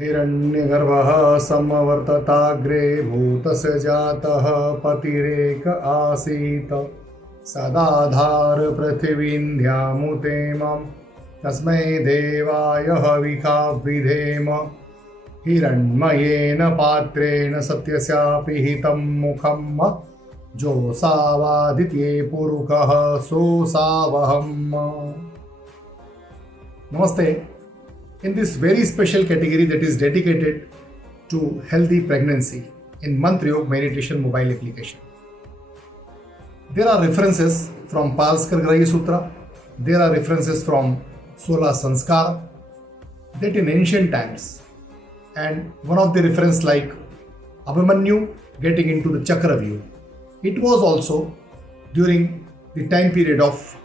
हिरण्यगर्भः समवर्तताग्रे भूतस्य जातः पतिरेक आसीत् सदाधार पृथिवीं ध्यामुतेमं तस्मै देवाय हविषा विधेम हिरण्मयेन पात्रेण सत्यस्यापि हितं मुखम् जोऽसावादित्ये पुरुषः सोऽसावहम्। Namaste. In this very special category that is dedicated to healthy pregnancy in Mantra Yoga meditation mobile application, there are references from Palskar Grahi Sutra, there are references from Sola Sanskar that in ancient times, and one of the reference like Abhimanyu getting into the Chakra view, it was also during the time period of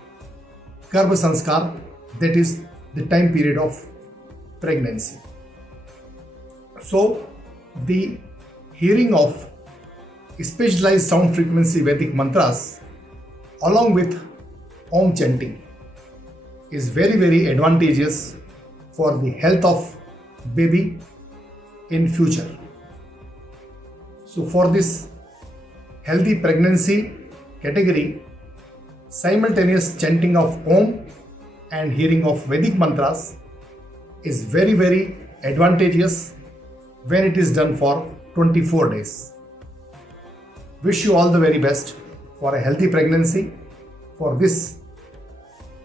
Garbha Sanskar, that is the time period of pregnancy. So the hearing of specialized sound frequency Vedic mantras along with Om chanting is very, very advantageous for the health of baby in future. So for this healthy pregnancy category, simultaneous chanting of Om and hearing of Vedic mantras is very, very advantageous when it is done for 24 days. Wish you all the very best for a healthy pregnancy for this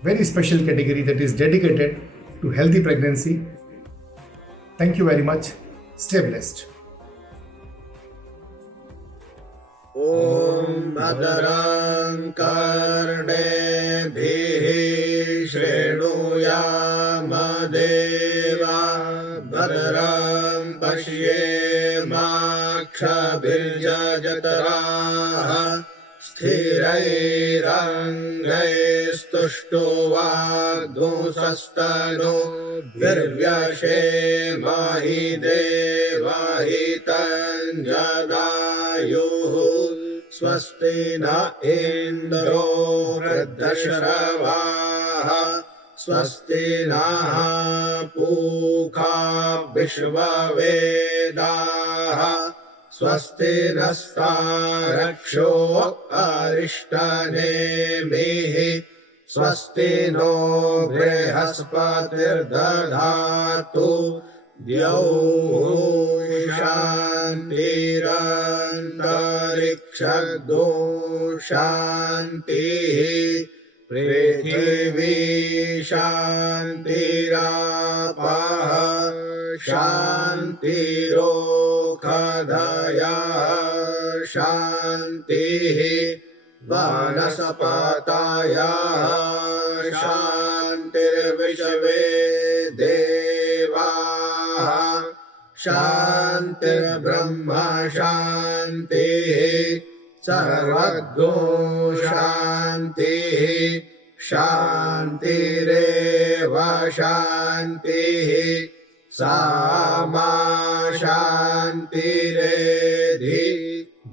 very special category that is dedicated to healthy pregnancy. Thank you very much. Stay blessed. ॐ भद्रं कर्णेभिः शृणुयामदेवा भद्रं पश्येमाक्षभिर्यजत्राः स्थिरैरङ्गैस्तुष्टुवाग्धूसस्तनोभिर्व्यशेमहि देवहितञ्जदायुः स्वस्ति न इन्द्रो वृद्धश्रवाः स्वस्ति नः पूषा विश्ववेदाः स्वस्ति नस्तारक्षो अरिष्टनेमिः स्वस्ति नो बृहस्पतिर्दधातु द्यौः शान्तिरन्तरिक्षगो शान्तिः पृथिवी शान्तिरापः शान्तिरोषधयः शान्तिः वनस्पतयः शान्तिर्विश्वे देवाः शान्तिर्ब्रह्म शान्तिः सर्वज्ञो शान्तिः शान्तिरेव शान्तिः सामा शान्तिरेधि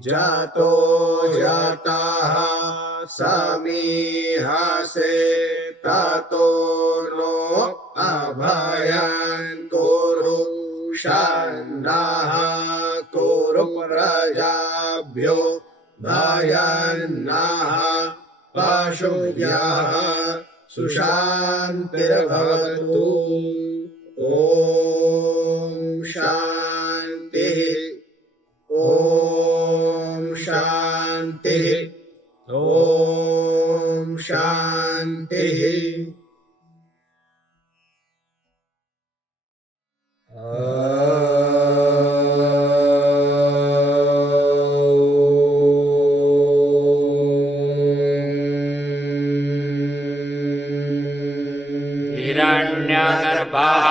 जातो जातः समीहसे ततो नो अभयं कुरु शन्नः कुरु प्रजाभ्यो भयन्नः पशुभ्यः सुशान्तिर्भवतु। ॐ शान्तिः ॐ शान्तिः ॐ शान्तिः। हिरण्यगर्भः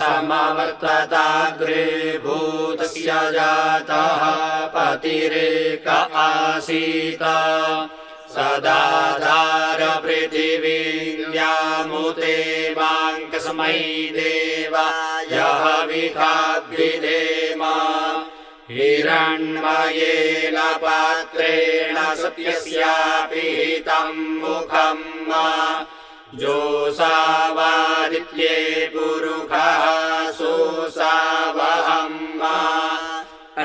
समवर्तताग्रे भूतस्य जातः पतिरेक आसीत् सदाधार पृथिवीं व्यामुतेमां तस्मै देवाय हविषा विधेम हिरण्मयेन पात्रेण सत्यस्यापि हितं मुखम् जोऽसावादित्ये पुरुषः सोऽसावा